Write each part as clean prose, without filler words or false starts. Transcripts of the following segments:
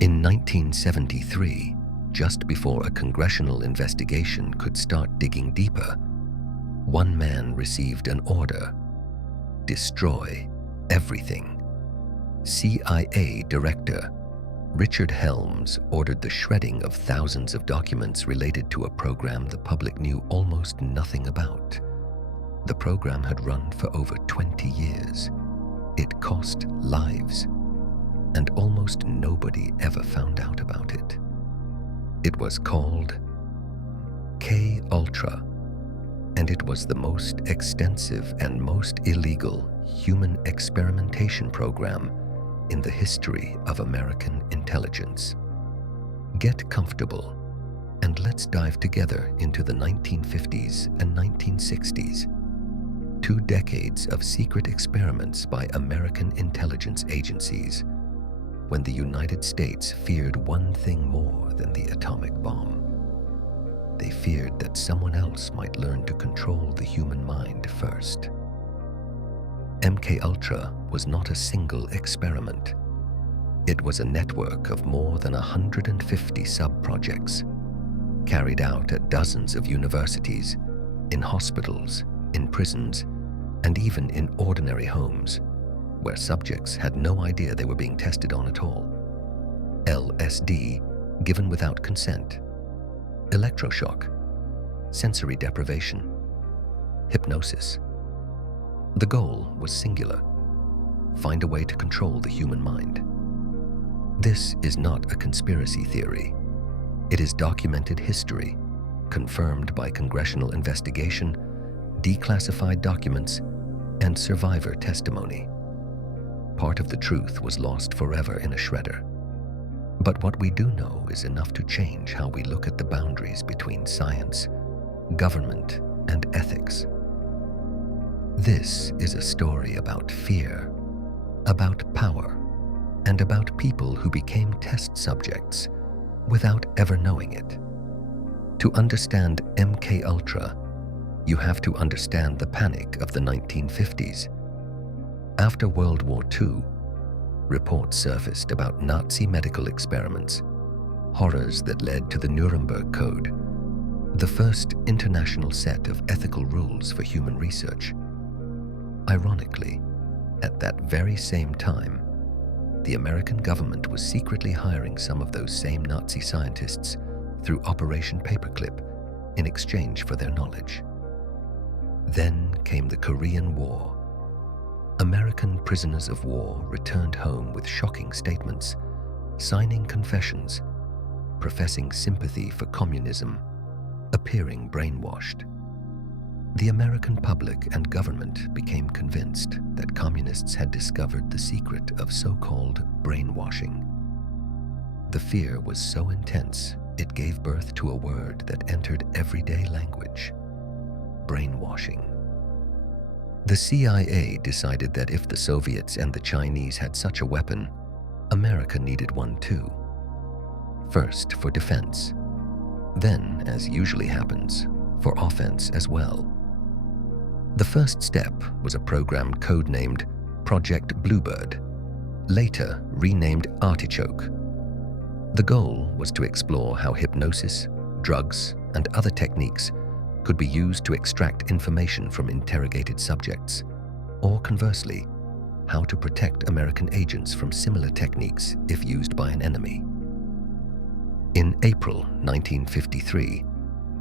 In 1973, just before a congressional investigation could start digging deeper, one man received an order: destroy everything. CIA Director Richard Helms ordered the shredding of thousands of documents related to a program the public knew almost nothing about. The program had run for over 20 years. It cost lives, and almost nobody ever found out about it. It was called MKUltra, and it was the most extensive and most illegal human experimentation program in the history of American intelligence. Get comfortable, and let's dive together into the 1950s and 1960s. 2 decades of secret experiments by American intelligence agencies, when the United States feared one thing more than the atomic bomb. They feared that someone else might learn to control the human mind first. MKUltra was not a single experiment. It was a network of more than 150 sub-projects, carried out at dozens of universities, in hospitals, in prisons, and even in ordinary homes, where subjects had no idea they were being tested on at all. LSD given without consent, electroshock, sensory deprivation, hypnosis. The goal was singular: find a way to control the human mind. This is not a conspiracy theory. It is documented history, confirmed by congressional investigation, declassified documents, and survivor testimony. Part of the truth was lost forever in a shredder. But what we do know is enough to change how we look at the boundaries between science, government, and ethics. This is a story about fear, about power, and about people who became test subjects without ever knowing it. To understand MKUltra, you have to understand the panic of the 1950s. After World War II, reports surfaced about Nazi medical experiments, horrors that led to the Nuremberg Code, the first international set of ethical rules for human research. Ironically, at that very same time, the American government was secretly hiring some of those same Nazi scientists through Operation Paperclip in exchange for their knowledge. Then came the Korean War. American prisoners of war returned home with shocking statements, signing confessions, professing sympathy for communism, appearing brainwashed. The American public and government became convinced that communists had discovered the secret of so-called brainwashing. The fear was so intense, it gave birth to a word that entered everyday language: brainwashing. The CIA decided that if the Soviets and the Chinese had such a weapon, America needed one too. First for defense, then, as usually happens, for offense as well. The first step was a program codenamed Project Bluebird, later renamed Artichoke. The goal was to explore how hypnosis, drugs, and other techniques could be used to extract information from interrogated subjects, or conversely, how to protect American agents from similar techniques if used by an enemy. In April 1953,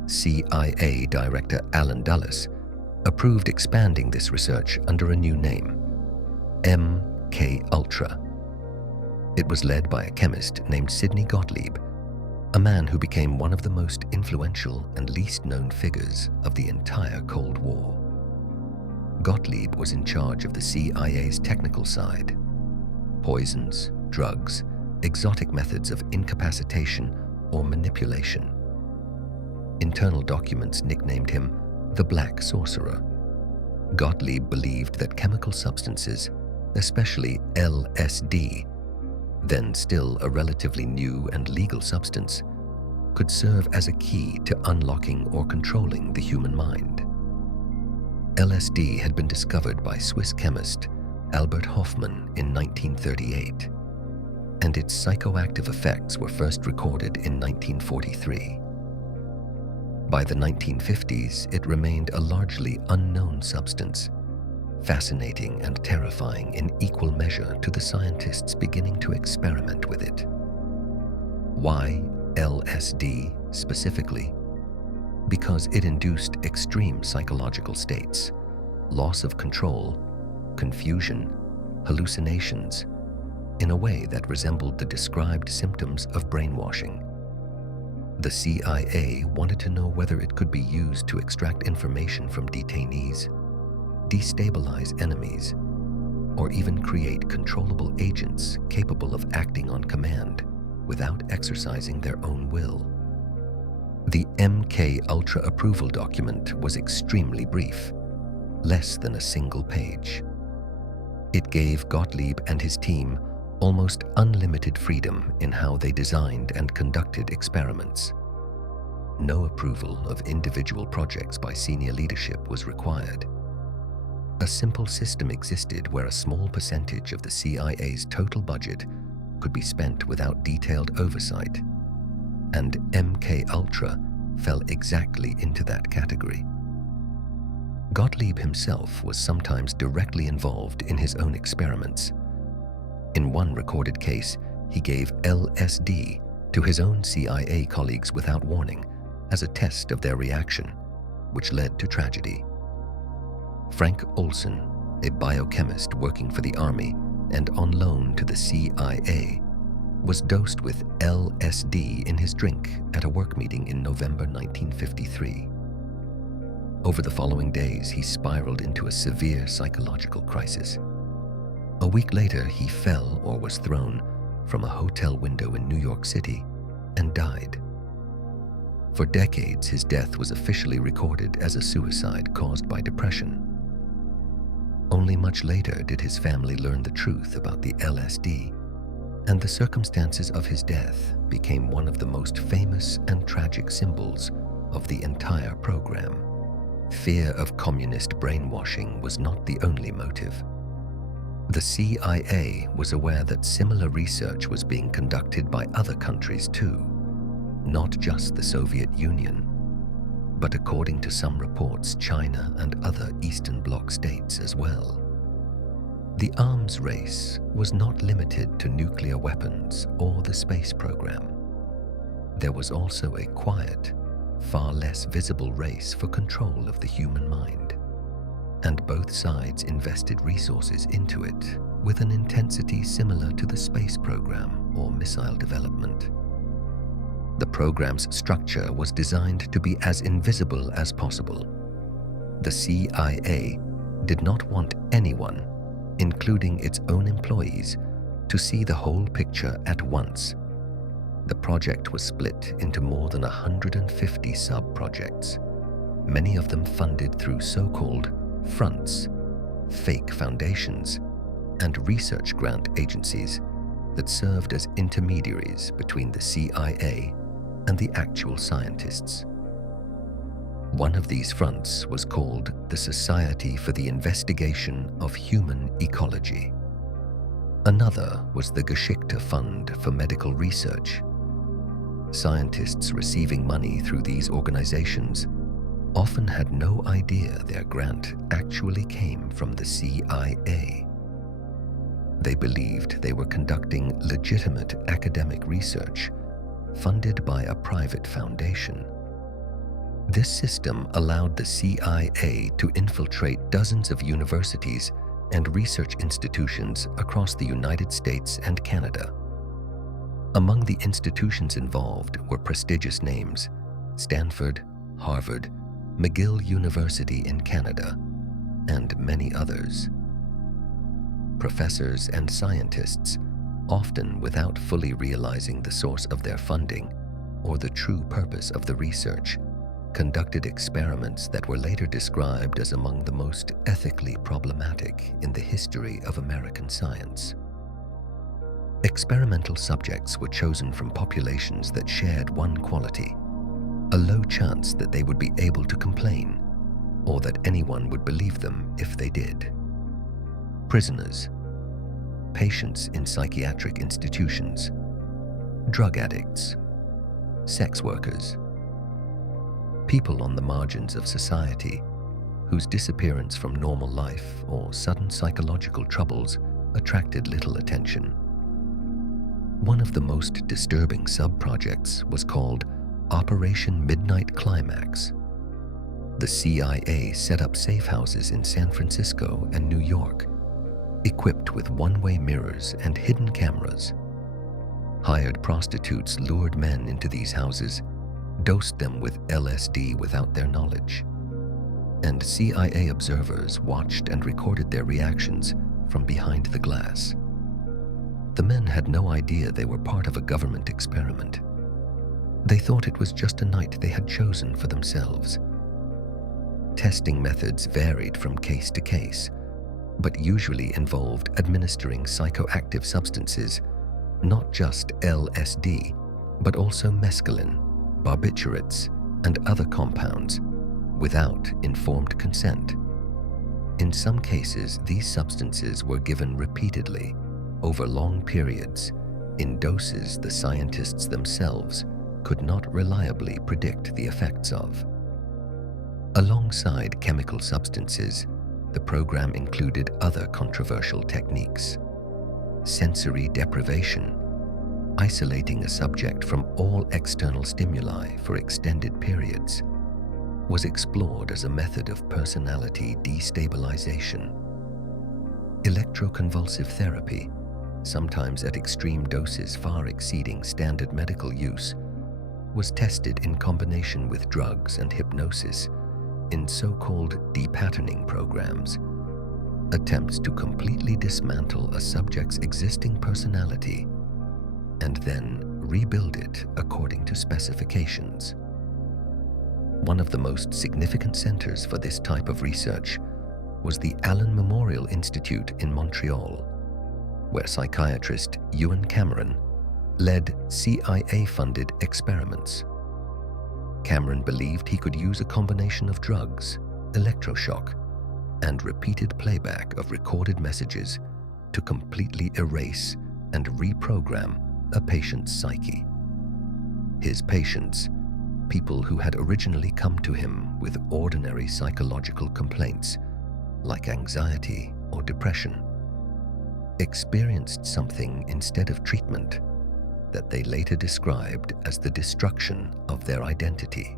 CIA Director Allen Dulles approved expanding this research under a new name, MKUltra. It was led by a chemist named Sidney Gottlieb, a man who became one of the most influential and least known figures of the entire Cold War. Gottlieb was in charge of the CIA's technical side: poisons, drugs, exotic methods of incapacitation or manipulation. Internal documents nicknamed him the Black Sorcerer. Gottlieb believed that chemical substances, especially LSD, then still a relatively new and legal substance, could serve as a key to unlocking or controlling the human mind. LSD had been discovered by Swiss chemist Albert Hofmann in 1938, and and its psychoactive effects were first recorded in 1943. By the 1950s, it remained a largely unknown substance, fascinating and terrifying in equal measure to the scientists beginning to experiment with it. Why LSD specifically? Because it induced extreme psychological states, loss of control, confusion, hallucinations, in a way that resembled the described symptoms of brainwashing. The CIA wanted to know whether it could be used to extract information from detainees, destabilize enemies, or even create controllable agents capable of acting on command without exercising their own will. The MKUltra approval document was extremely brief, less than a single page. It gave Gottlieb and his team almost unlimited freedom in how they designed and conducted experiments. No approval of individual projects by senior leadership was required. A simple system existed where a small percentage of the CIA's total budget could be spent without detailed oversight, and MKUltra fell exactly into that category. Gottlieb himself was sometimes directly involved in his own experiments. In one recorded case, he gave LSD to his own CIA colleagues without warning as a test of their reaction, which led to tragedy. Frank Olson, a biochemist working for the Army and on loan to the CIA, was dosed with LSD in his drink at a work meeting in November 1953. Over the following days, he spiraled into a severe psychological crisis. A week later, he fell or was thrown from a hotel window in New York City and died. For decades, his death was officially recorded as a suicide caused by depression. Only much later did his family learn the truth about the LSD, and the circumstances of his death became one of the most famous and tragic symbols of the entire program. Fear of communist brainwashing was not the only motive. The CIA was aware that similar research was being conducted by other countries too, not just the Soviet Union, but according to some reports, China and other Eastern Bloc states as well. The arms race was not limited to nuclear weapons or the space program. There was also a quiet, far less visible race for control of the human mind, and both sides invested resources into it with an intensity similar to the space program or missile development. The program's structure was designed to be as invisible as possible. The CIA did not want anyone, including its own employees, to see the whole picture at once. The project was split into more than 150 sub-projects, many of them funded through so-called fronts, fake foundations, and research grant agencies that served as intermediaries between the CIA and the actual scientists. One of these fronts was called the Society for the Investigation of Human Ecology. Another was the Geschichte Fund for Medical Research. Scientists receiving money through these organizations often had no idea their grant actually came from the CIA. They believed they were conducting legitimate academic research funded by a private foundation. This system allowed the CIA to infiltrate dozens of universities and research institutions across the United States and Canada. Among the institutions involved were prestigious names: Stanford, Harvard, McGill University in Canada, and many others. Professors and scientists, often without fully realizing the source of their funding or the true purpose of the research, conducted experiments that were later described as among the most ethically problematic in the history of American science. Experimental subjects were chosen from populations that shared one quality: a low chance that they would be able to complain, or that anyone would believe them if they did. Prisoners, patients in psychiatric institutions, drug addicts, sex workers, people on the margins of society whose disappearance from normal life or sudden psychological troubles attracted little attention. One of the most disturbing sub-projects was called Operation Midnight Climax. The CIA set up safe houses in San Francisco and New York, equipped with one-way mirrors and hidden cameras. Hired prostitutes lured men into these houses, dosed them with LSD without their knowledge, and CIA observers watched and recorded their reactions from behind the glass. The men had no idea they were part of a government experiment. They thought it was just a night they had chosen for themselves. Testing methods varied from case to case, but usually involved administering psychoactive substances, not just LSD, but also mescaline, barbiturates, and other compounds, without informed consent. In some cases, these substances were given repeatedly, over long periods, in doses the scientists themselves could not reliably predict the effects of. Alongside chemical substances, the program included other controversial techniques. Sensory deprivation, isolating a subject from all external stimuli for extended periods, was explored as a method of personality destabilization. Electroconvulsive therapy, sometimes at extreme doses far exceeding standard medical use, was tested in combination with drugs and hypnosis in so-called depatterning programs, attempts to completely dismantle a subject's existing personality and then rebuild it according to specifications. One of the most significant centers for this type of research was the Allen Memorial Institute in Montreal, where psychiatrist Ewan Cameron led CIA-funded experiments. Cameron believed he could use a combination of drugs, electroshock, and repeated playback of recorded messages to completely erase and reprogram a patient's psyche. His patients, people who had originally come to him with ordinary psychological complaints like anxiety or depression, experienced something instead of treatment that they later described as the destruction of their identity.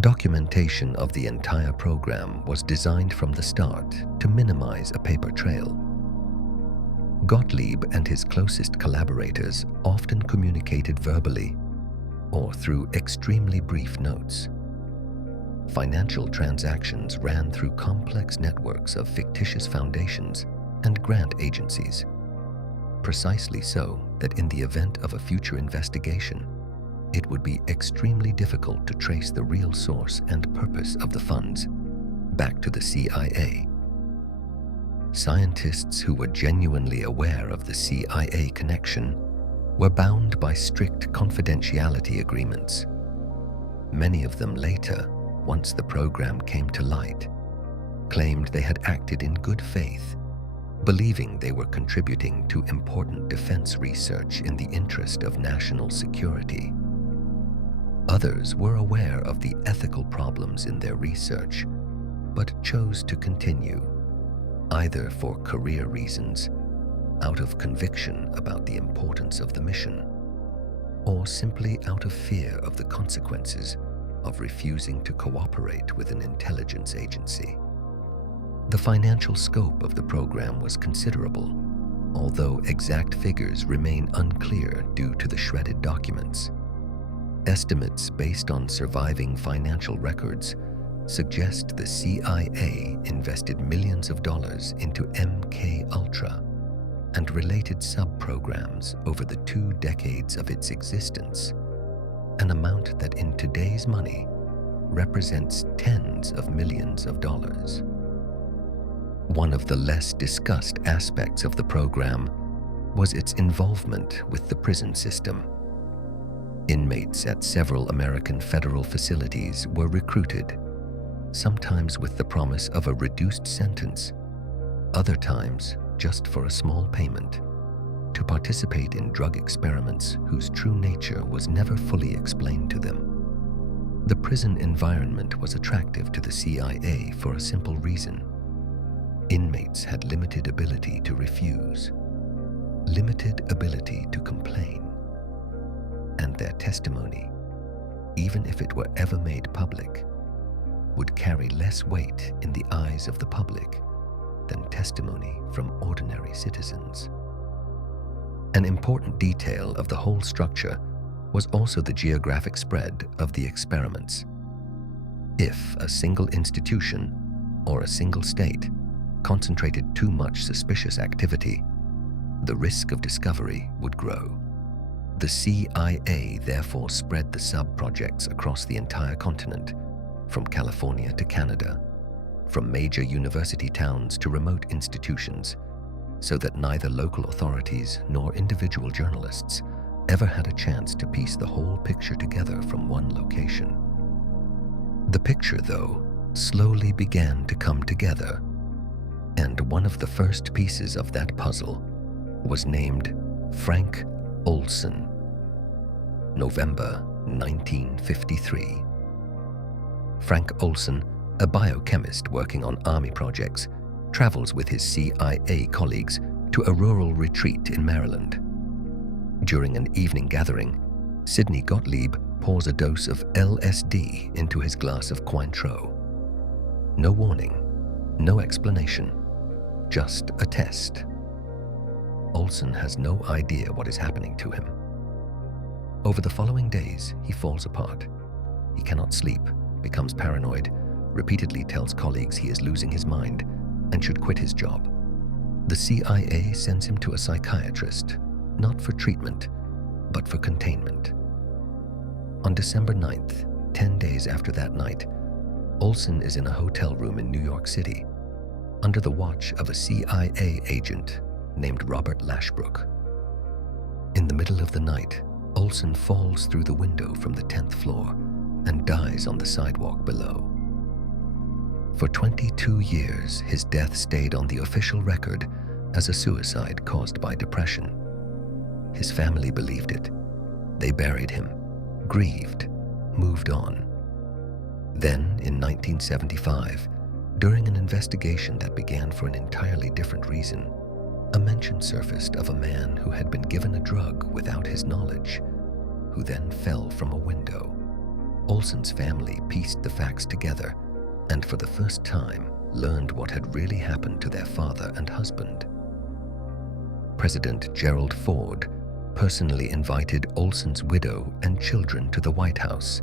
Documentation of the entire program was designed from the start to minimize a paper trail. Gottlieb and his closest collaborators often communicated verbally or through extremely brief notes. Financial transactions ran through complex networks of fictitious foundations and grant agencies, precisely so that in the event of a future investigation, it would be extremely difficult to trace the real source and purpose of the funds back to the CIA. Scientists who were genuinely aware of the CIA connection were bound by strict confidentiality agreements. Many of them later, once the program came to light, claimed they had acted in good faith, believing they were contributing to important defense research in the interest of national security. Others were aware of the ethical problems in their research, but chose to continue, either for career reasons, out of conviction about the importance of the mission, or simply out of fear of the consequences of refusing to cooperate with an intelligence agency. The financial scope of the program was considerable, although exact figures remain unclear due to the shredded documents. Estimates based on surviving financial records suggest the CIA invested millions of dollars into MKUltra and related sub-programs over the 2 decades of its existence, an amount that in today's money represents tens of millions of dollars. One of the less discussed aspects of the program was its involvement with the prison system. Inmates at several American federal facilities were recruited, sometimes with the promise of a reduced sentence, other times just for a small payment, to participate in drug experiments whose true nature was never fully explained to them. The prison environment was attractive to the CIA for a simple reason. Inmates had limited ability to refuse, limited ability to complain, and their testimony, even if it were ever made public, would carry less weight in the eyes of the public than testimony from ordinary citizens. An important detail of the whole structure was also the geographic spread of the experiments. If a single institution or a single state concentrated too much suspicious activity, the risk of discovery would grow. The CIA therefore spread the sub-projects across the entire continent, from California to Canada, from major university towns to remote institutions, so that neither local authorities nor individual journalists ever had a chance to piece the whole picture together from one location. The picture, though, slowly began to come together, and one of the first pieces of that puzzle was named Frank Olson. November 1953. Frank Olson, a biochemist working on army projects, travels with his CIA colleagues to a rural retreat in Maryland. During an evening gathering, Sidney Gottlieb pours a dose of LSD into his glass of Cointreau. No warning, no explanation, just a test. Olson has no idea what is happening to him. Over the following days, he falls apart. He cannot sleep, becomes paranoid, repeatedly tells colleagues he is losing his mind and should quit his job. The CIA sends him to a psychiatrist, not for treatment, but for containment. On December 9th, 10 days after that night, Olson is in a hotel room in New York City, under the watch of a CIA agent named Robert Lashbrook. In the middle of the night, Olson falls through the window from the 10th floor and dies on the sidewalk below. For 22 years, his death stayed on the official record as a suicide caused by depression. His family believed it. They buried him, grieved, moved on. Then, in 1975, during an investigation that began for an entirely different reason, a mention surfaced of a man who had been given a drug without his knowledge, who then fell from a window. Olson's family pieced the facts together and for the first time learned what had really happened to their father and husband. President Gerald Ford personally invited Olson's widow and children to the White House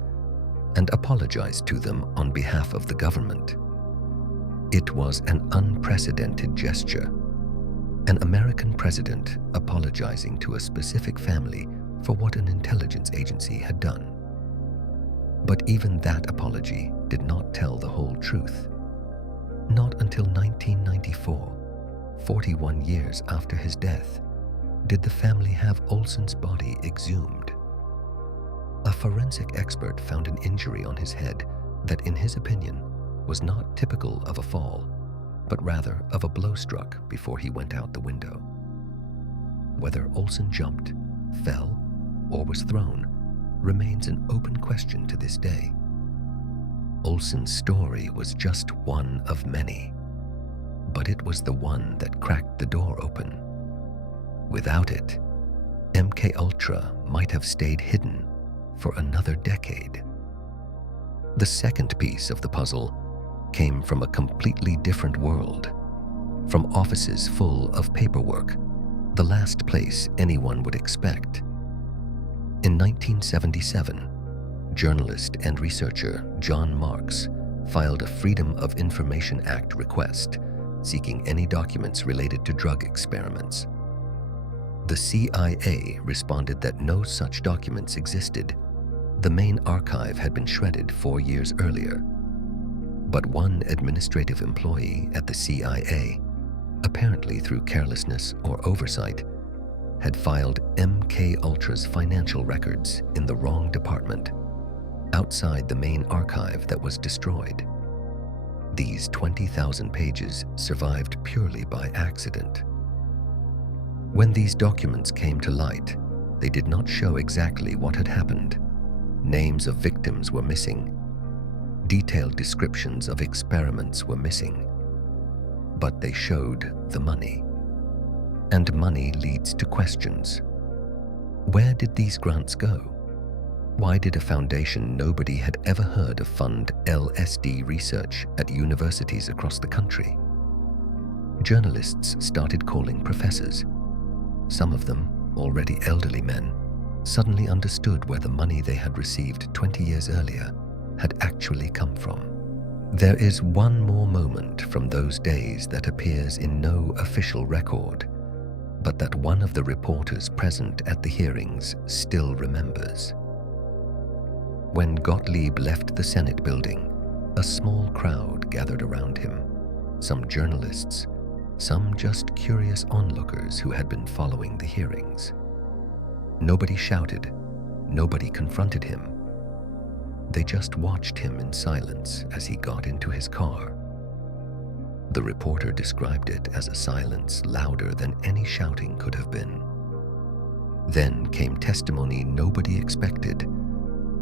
and apologized to them on behalf of the government. It was an unprecedented gesture, an American president apologizing to a specific family for what an intelligence agency had done. But even that apology did not tell the whole truth. Not until 1994, 41 years after his death, did the family have Olson's body exhumed. A forensic expert found an injury on his head that, in his opinion, was not typical of a fall, but rather of a blow struck before he went out the window. Whether Olson jumped, fell, or was thrown remains an open question to this day. Olson's story was just one of many, but it was the one that cracked the door open. Without it, MKUltra might have stayed hidden for another decade. The second piece of the puzzle came from a completely different world, from offices full of paperwork, the last place anyone would expect. In 1977, journalist and researcher John Marks filed a Freedom of Information Act request seeking any documents related to drug experiments. The CIA responded that no such documents existed. The main archive had been shredded 4 years earlier. But one administrative employee at the CIA, apparently through carelessness or oversight, had filed MKUltra's financial records in the wrong department, outside the main archive that was destroyed. These 20,000 pages survived purely by accident. When these documents came to light, they did not show exactly what had happened. Names of victims were missing. Detailed descriptions of experiments were missing. But they showed the money. And money leads to questions. Where did these grants go? Why did a foundation nobody had ever heard of fund LSD research at universities across the country? Journalists started calling professors. Some of them, already elderly men, suddenly understood where the money they had received 20 years earlier had actually come from. There is one more moment from those days that appears in no official record, but that one of the reporters present at the hearings still remembers. When Gottlieb left the Senate building, a small crowd gathered around him. Some journalists, some just curious onlookers who had been following the hearings. Nobody shouted, nobody confronted him. They just watched him in silence as he got into his car. The reporter described it as a silence louder than any shouting could have been. Then came testimony nobody expected,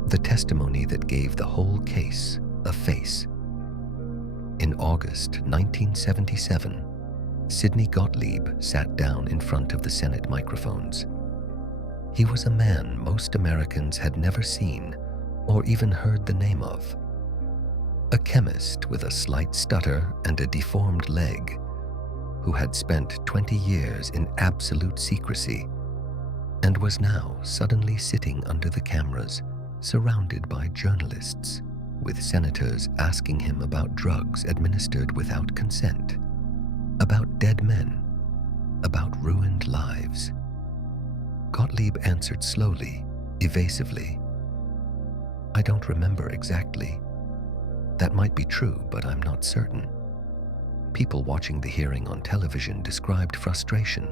the testimony that gave the whole case a face. In August 1977, Sidney Gottlieb sat down in front of the Senate microphones. He was a man most Americans had never seen or even heard the name of. A chemist with a slight stutter and a deformed leg, who had spent 20 years in absolute secrecy and was now suddenly sitting under the cameras, surrounded by journalists, with senators asking him about drugs administered without consent, about dead men, about ruined lives. Gottlieb answered slowly, evasively. "I don't remember exactly. That might be true, but I'm not certain." People watching the hearing on television described frustration.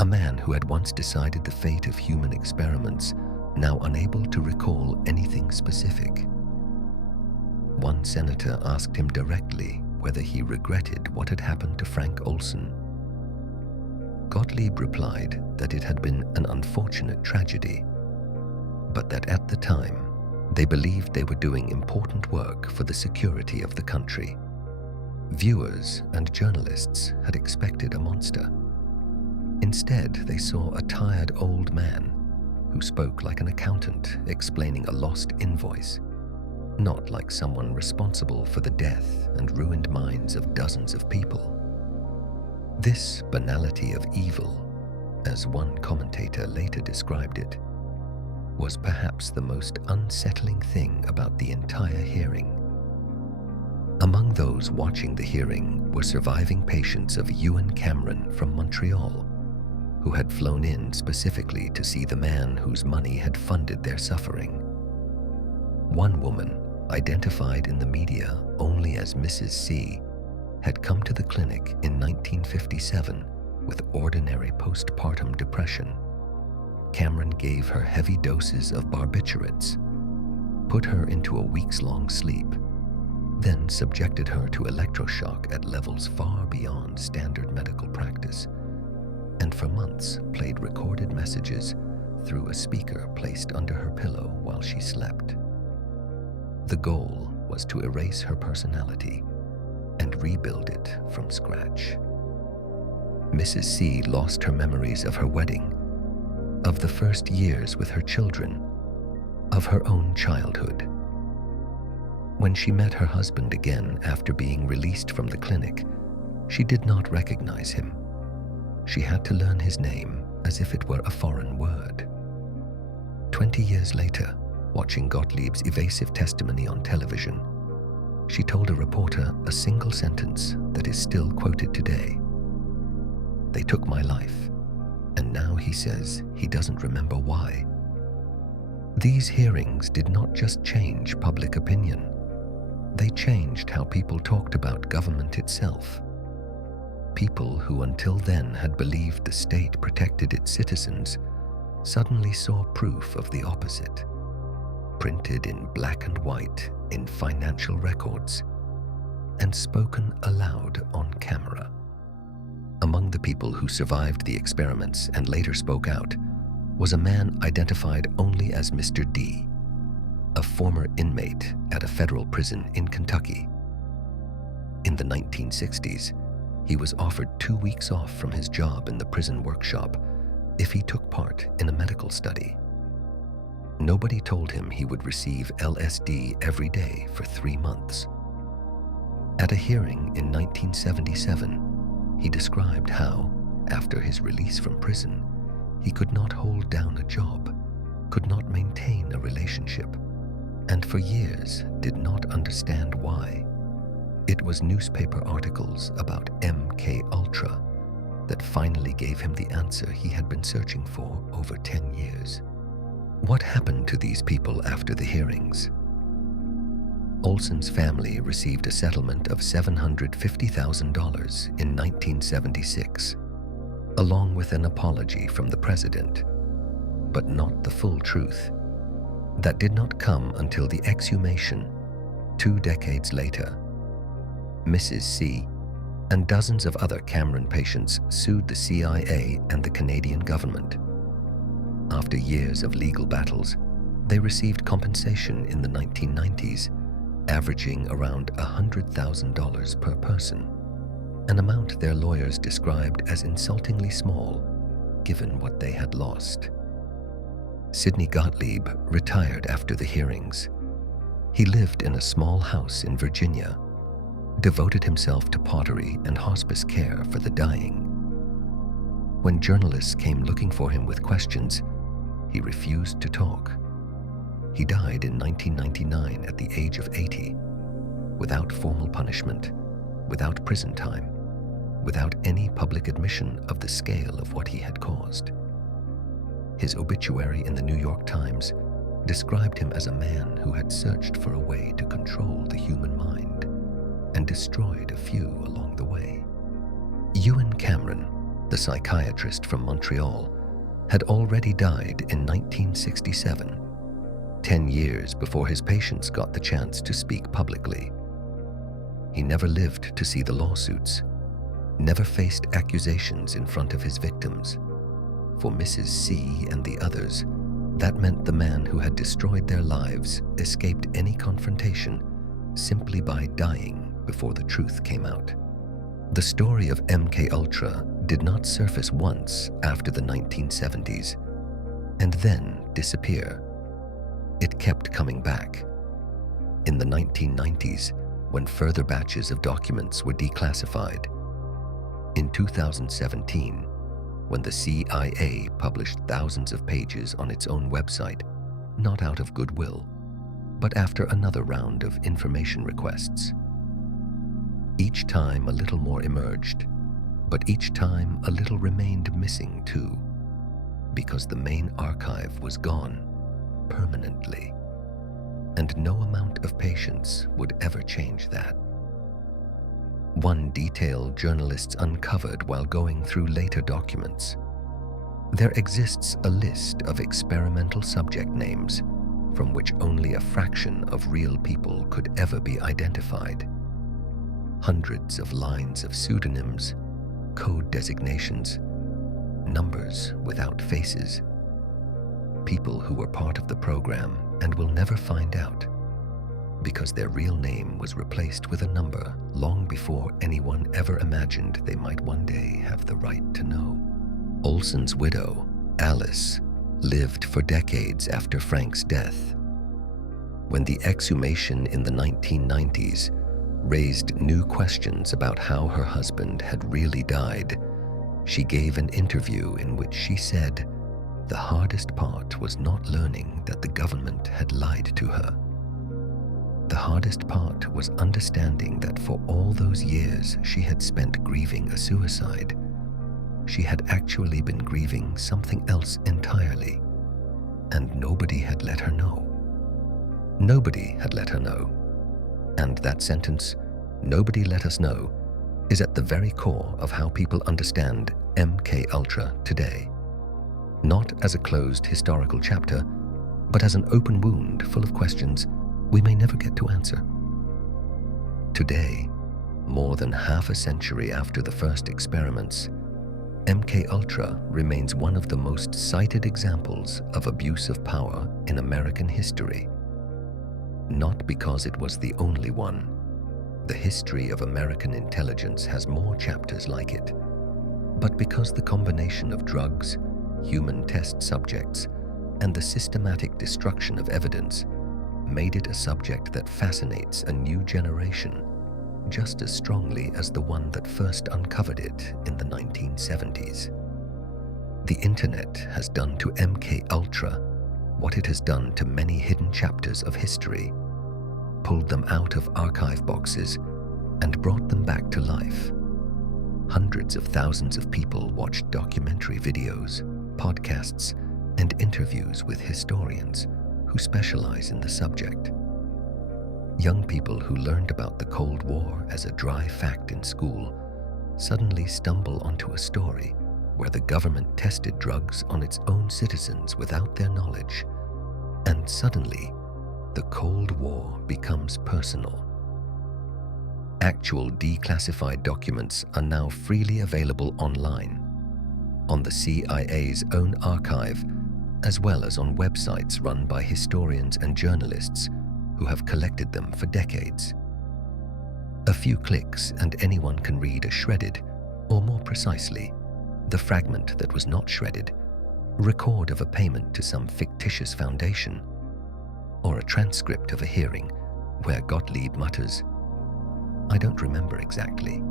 A man who had once decided the fate of human experiments, now unable to recall anything specific. One senator asked him directly whether he regretted what had happened to Frank Olson. Gottlieb replied that it had been an unfortunate tragedy, but that at the time, they believed they were doing important work for the security of the country. Viewers and journalists had expected a monster. Instead, they saw a tired old man who spoke like an accountant explaining a lost invoice, not like someone responsible for the death and ruined minds of dozens of people. This banality of evil, as one commentator later described it, was perhaps the most unsettling thing about the entire hearing. Among those watching the hearing were surviving patients of Ewan Cameron from Montreal, who had flown in specifically to see the man whose money had funded their suffering. One woman, identified in the media only as Mrs. C, had come to the clinic in 1957 with ordinary postpartum depression. Cameron gave her heavy doses of barbiturates, put her into a weeks-long sleep, then subjected her to electroshock at levels far beyond standard medical practice, and for months played recorded messages through a speaker placed under her pillow while she slept. The goal was to erase her personality and rebuild it from scratch. Mrs. C lost her memories of her wedding, of the first years with her children, of her own childhood. When she met her husband again after being released from the clinic, she did not recognize him. She had to learn his name as if it were a foreign word. 20 years later, watching Gottlieb's evasive testimony on television, she told a reporter a single sentence that is still quoted today. "They took my life, and now he says he doesn't remember why." These hearings did not just change public opinion. They changed how people talked about government itself. People who until then had believed the state protected its citizens suddenly saw proof of the opposite, printed in black and white in financial records, and spoken aloud on camera. Among the people who survived the experiments and later spoke out was a man identified only as Mr. D, a former inmate at a federal prison in Kentucky. In the 1960s, he was offered 2 weeks off from his job in the prison workshop if he took part in a medical study. Nobody told him he would receive LSD every day for 3 months. At a hearing in 1977, he described how, after his release from prison, he could not hold down a job, could not maintain a relationship, and for years did not understand why. It was newspaper articles about MKUltra that finally gave him the answer he had been searching for over 10 years. What happened to these people after the hearings? Olson's family received a settlement of $750,000 in 1976, along with an apology from the president, but not the full truth. That did not come until the exhumation 2 decades later. Mrs. C and dozens of other Cameron patients sued the CIA and the Canadian government. After years of legal battles, they received compensation in the 1990s, averaging around $100,000 per person, an amount their lawyers described as insultingly small, given what they had lost. Sidney Gottlieb retired after the hearings. He lived in a small house in Virginia, devoted himself to pottery and hospice care for the dying. When journalists came looking for him with questions, he refused to talk. He died in 1999 at the age of 80, without formal punishment, without prison time, without any public admission of the scale of what he had caused. His obituary in the New York Times described him as a man who had searched for a way to control the human mind and destroyed a few along the way. Ewan Cameron, the psychiatrist from Montreal, had already died in 1967, 10 years before his patients got the chance to speak publicly. He never lived to see the lawsuits, never faced accusations in front of his victims. For Mrs. C and the others, that meant the man who had destroyed their lives escaped any confrontation simply by dying before the truth came out. The story of MKUltra did not surface once after the 1970s and then disappear. It kept coming back. In the 1990s, when further batches of documents were declassified. In 2017, when the CIA published thousands of pages on its own website, not out of goodwill, but after another round of information requests. Each time a little more emerged, but each time a little remained missing too, because the main archive was gone permanently, and no amount of patience would ever change that. One detail journalists uncovered while going through later documents. There exists a list of experimental subject names from which only a fraction of real people could ever be identified. Hundreds of lines of pseudonyms, code designations, numbers without faces. People who were part of the program and will never find out, because their real name was replaced with a number long before anyone ever imagined they might one day have the right to know. Olson's widow, Alice, lived for decades after Frank's death. When the exhumation in the 1990s raised new questions about how her husband had really died, she gave an interview in which she said the hardest part was not learning that the government had lied to her. The hardest part was understanding that for all those years she had spent grieving a suicide, she had actually been grieving something else entirely, and nobody had let her know. Nobody had let her know. And that sentence, "Nobody let us know," is at the very core of how people understand MKUltra today. Not as a closed historical chapter, but as an open wound full of questions we may never get to answer. Today, More than half a century after the first experiments, MKUltra remains one of the most cited examples of abuse of power in American history. Not because it was the only one. The history of American intelligence has more chapters like it, but because the combination of drugs, human test subjects, and the systematic destruction of evidence made it a subject that fascinates a new generation just as strongly as the one that first uncovered it in the 1970s. The internet has done to MKUltra what it has done to many hidden chapters of history, pulled them out of archive boxes and brought them back to life. Hundreds of thousands of people watched documentary videos, podcasts, and interviews with historians who specialize in the subject. Young people who learned about the Cold War as a dry fact in school suddenly stumble onto a story where the government tested drugs on its own citizens without their knowledge, and suddenly the Cold War becomes personal. Actual declassified documents are now freely available online, on the CIA's own archive, as well as on websites run by historians and journalists who have collected them for decades. A few clicks and anyone can read a shredded, or more precisely, the fragment that was not shredded, record of a payment to some fictitious foundation, or a transcript of a hearing where Gottlieb mutters, "I don't remember exactly."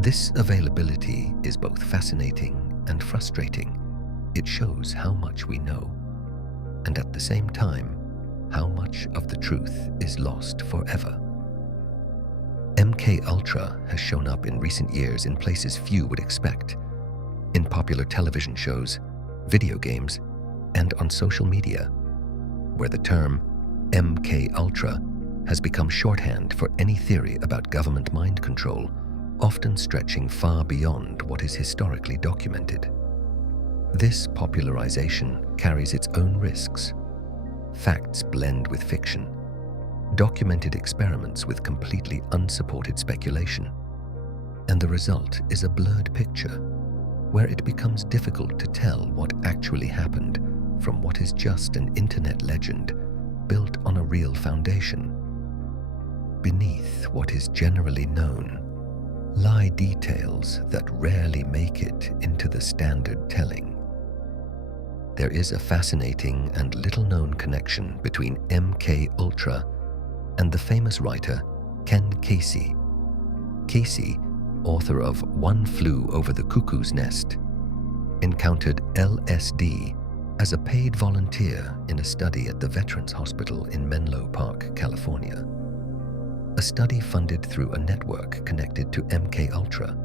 This availability is both fascinating and frustrating. It shows how much we know, and at the same time, how much of the truth is lost forever. MKUltra has shown up in recent years in places few would expect, in popular television shows, video games, and on social media, where the term MKUltra has become shorthand for any theory about government mind control, often stretching far beyond what is historically documented. This popularization carries its own risks. Facts blend with fiction, documented experiments with completely unsupported speculation, and the result is a blurred picture where it becomes difficult to tell what actually happened from what is just an internet legend built on a real foundation. Beneath what is generally known lie details that rarely make it into the standard telling. There is a fascinating and little-known connection between MKUltra and the famous writer Ken Kesey. Kesey, author of One Flew Over the Cuckoo's Nest, encountered LSD as a paid volunteer in a study at the Veterans Hospital in Menlo Park, California. A study funded through a network connected to MKUltra.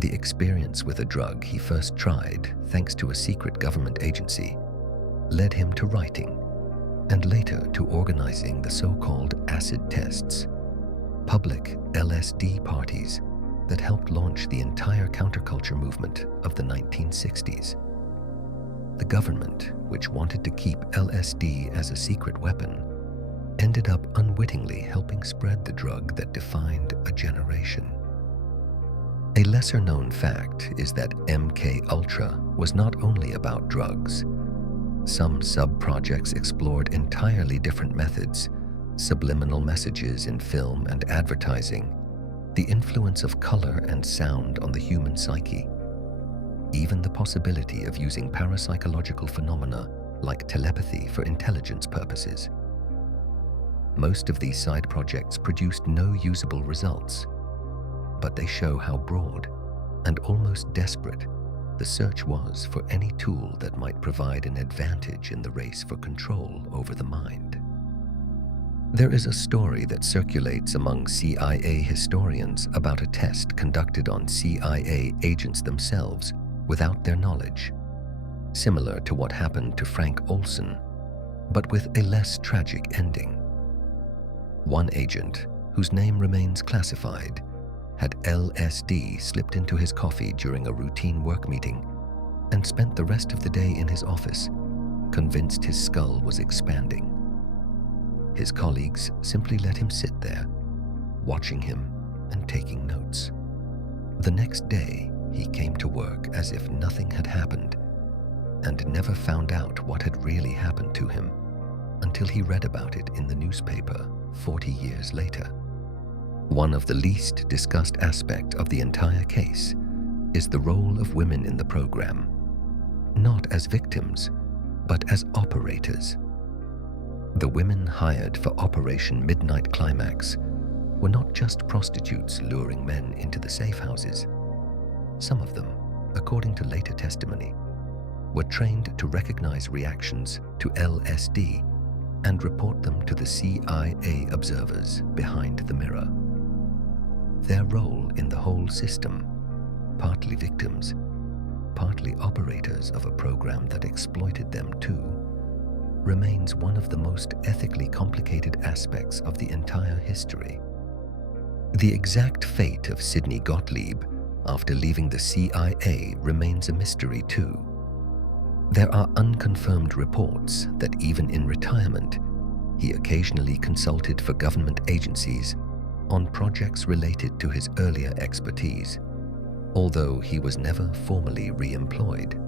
The experience with a drug he first tried, thanks to a secret government agency, led him to writing, and later to organizing the so-called acid tests, public LSD parties that helped launch the entire counterculture movement of the 1960s. The government, which wanted to keep LSD as a secret weapon, ended up unwittingly helping spread the drug that defined a generation. A lesser-known fact is that MKUltra was not only about drugs. Some sub-projects explored entirely different methods, subliminal messages in film and advertising, the influence of color and sound on the human psyche, even the possibility of using parapsychological phenomena like telepathy for intelligence purposes. Most of these side projects produced no usable results, but they show how broad and almost desperate the search was for any tool that might provide an advantage in the race for control over the mind. There is a story that circulates among CIA historians about a test conducted on CIA agents themselves without their knowledge, similar to what happened to Frank Olson, but with a less tragic ending. One agent, whose name remains classified, had LSD slipped into his coffee during a routine work meeting and spent the rest of the day in his office, convinced his skull was expanding. His colleagues simply let him sit there, watching him and taking notes. The next day, he came to work as if nothing had happened and never found out what had really happened to him until he read about it in the newspaper 40 years later. One of the least discussed aspects of the entire case is the role of women in the program, not as victims, but as operators. The women hired for Operation Midnight Climax were not just prostitutes luring men into the safe houses. Some of them, according to later testimony, were trained to recognize reactions to LSD and report them to the CIA observers behind the mirror. Their role in the whole system, partly victims, partly operators of a program that exploited them too, remains one of the most ethically complicated aspects of the entire history. The exact fate of Sidney Gottlieb after leaving the CIA remains a mystery too. There are unconfirmed reports that even in retirement, he occasionally consulted for government agencies on projects related to his earlier expertise, although he was never formally re-employed.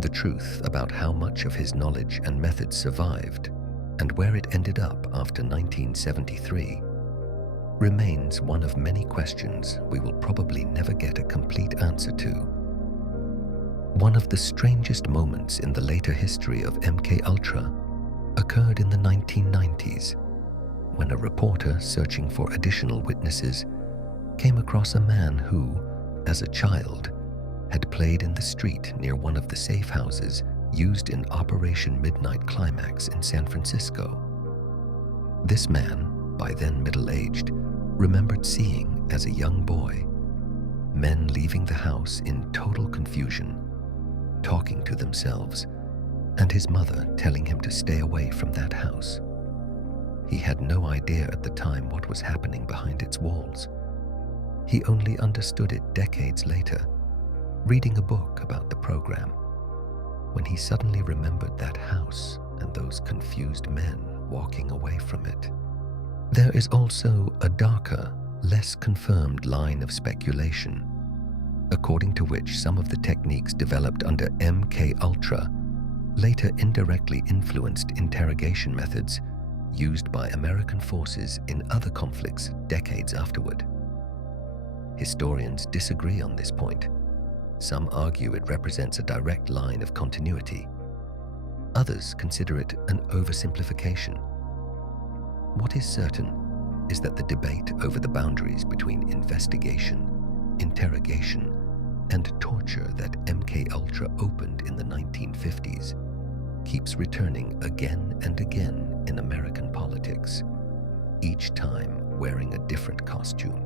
The truth about how much of his knowledge and methods survived and where it ended up after 1973 remains one of many questions we will probably never get a complete answer to. One of the strangest moments in the later history of MKUltra occurred in the 1990s, when a reporter searching for additional witnesses came across a man who, as a child, had played in the street near one of the safe houses used in Operation Midnight Climax in San Francisco. This man, by then middle-aged, remembered seeing, as a young boy, men leaving the house in total confusion, talking to themselves, and his mother telling him to stay away from that house. He had no idea at the time what was happening behind its walls. He only understood it decades later, reading a book about the program, when he suddenly remembered that house and those confused men walking away from it. There is also a darker, less confirmed line of speculation, according to which some of the techniques developed under MKUltra later indirectly influenced interrogation methods used by American forces in other conflicts decades afterward. Historians disagree on this point. Some argue it represents a direct line of continuity. Others consider it an oversimplification. What is certain is that the debate over the boundaries between investigation, interrogation, and torture that MKUltra opened in the 1950s keeps returning again and again in American politics, each time wearing a different costume.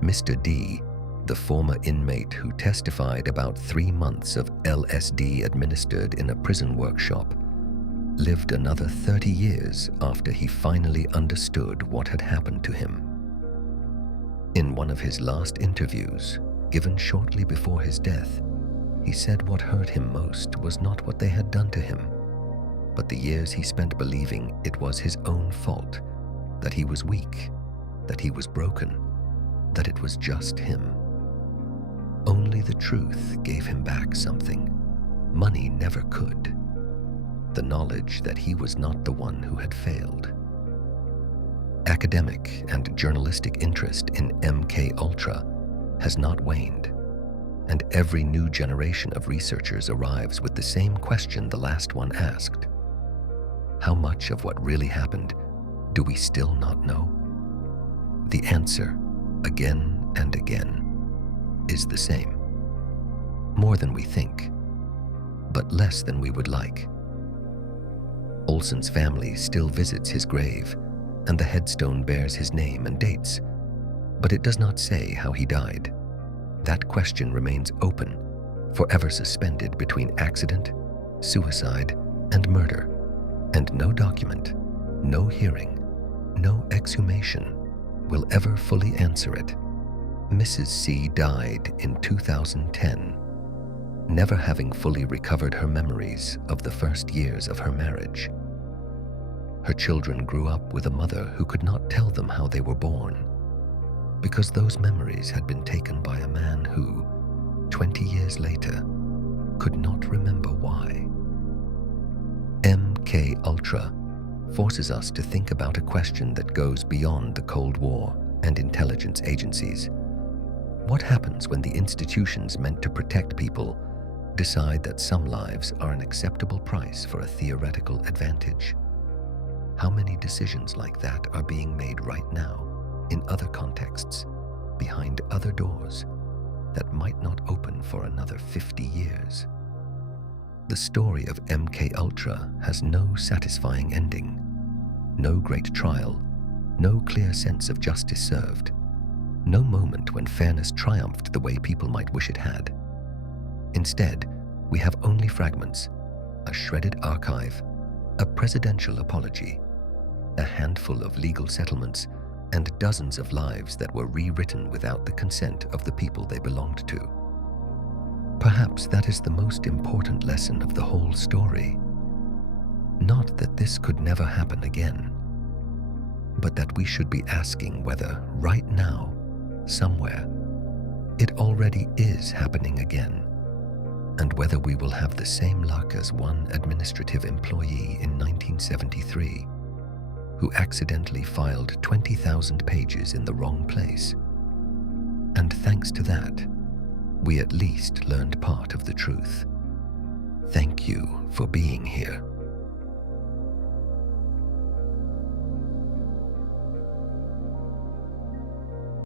Mr. D, the former inmate who testified about 3 months of LSD administered in a prison workshop, lived another 30 years after he finally understood what had happened to him. In one of his last interviews, given shortly before his death, he said what hurt him most was not what they had done to him, but the years he spent believing it was his own fault, that he was weak, that he was broken, that it was just him. Only the truth gave him back something money never could: the knowledge that he was not the one who had failed. Academic and journalistic interest in MKUltra has not waned, and every new generation of researchers arrives with the same question the last one asked. How much of what really happened do we still not know? The answer, again and again, is the same. More than we think, but less than we would like. Olson's family still visits his grave, and the headstone bears his name and dates, but it does not say how he died. That question remains open, forever suspended between accident, suicide, and murder, and no document, no hearing, no exhumation will ever fully answer it. Mrs. C died in 2010, never having fully recovered her memories of the first years of her marriage. Her children grew up with a mother who could not tell them how they were born, because those memories had been taken by a man who, 20 years later, could not remember why. MKUltra forces us to think about a question that goes beyond the Cold War and intelligence agencies. What happens when the institutions meant to protect people decide that some lives are an acceptable price for a theoretical advantage? How many decisions like that are being made right now, in other contexts, behind other doors, that might not open for another 50 years? The story of MKUltra has no satisfying ending, no great trial, no clear sense of justice served, no moment when fairness triumphed the way people might wish it had. Instead, we have only fragments, a shredded archive, a presidential apology, a handful of legal settlements, and dozens of lives that were rewritten without the consent of the people they belonged to. Perhaps that is the most important lesson of the whole story. Not that this could never happen again, but that we should be asking whether, right now, somewhere, it already is happening again, and whether we will have the same luck as one administrative employee in 1973 who accidentally filed 20,000 pages in the wrong place. And thanks to that, we at least learned part of the truth. Thank you for being here.